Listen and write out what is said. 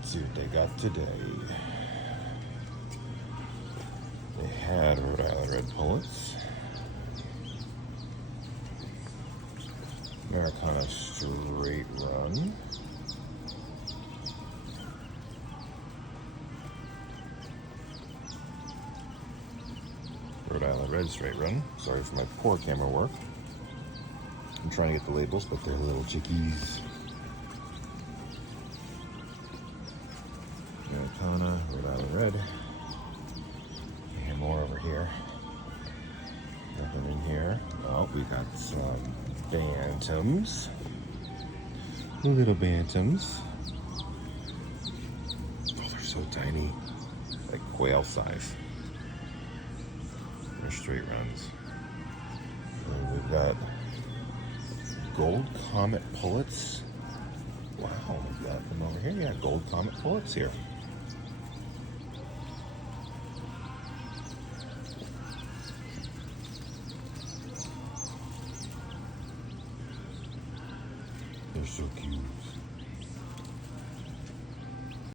Let's see what they got today. They had Rhode Island Red Pullets, Americana Straight Run, Rhode Island Red Straight Run. Sorry for my poor camera work. I'm trying to get the labels, but they're little chickies. Americana, Rhode Island Red. And more over here. Nothing in here. Oh, we got some bantams. Little bantams. Oh, they're so tiny. Like quail size. They're straight runs. And we've got Gold Comet Pullets. Wow, we've got them over here. Yeah, Gold Comet Pullets here. They're so cute.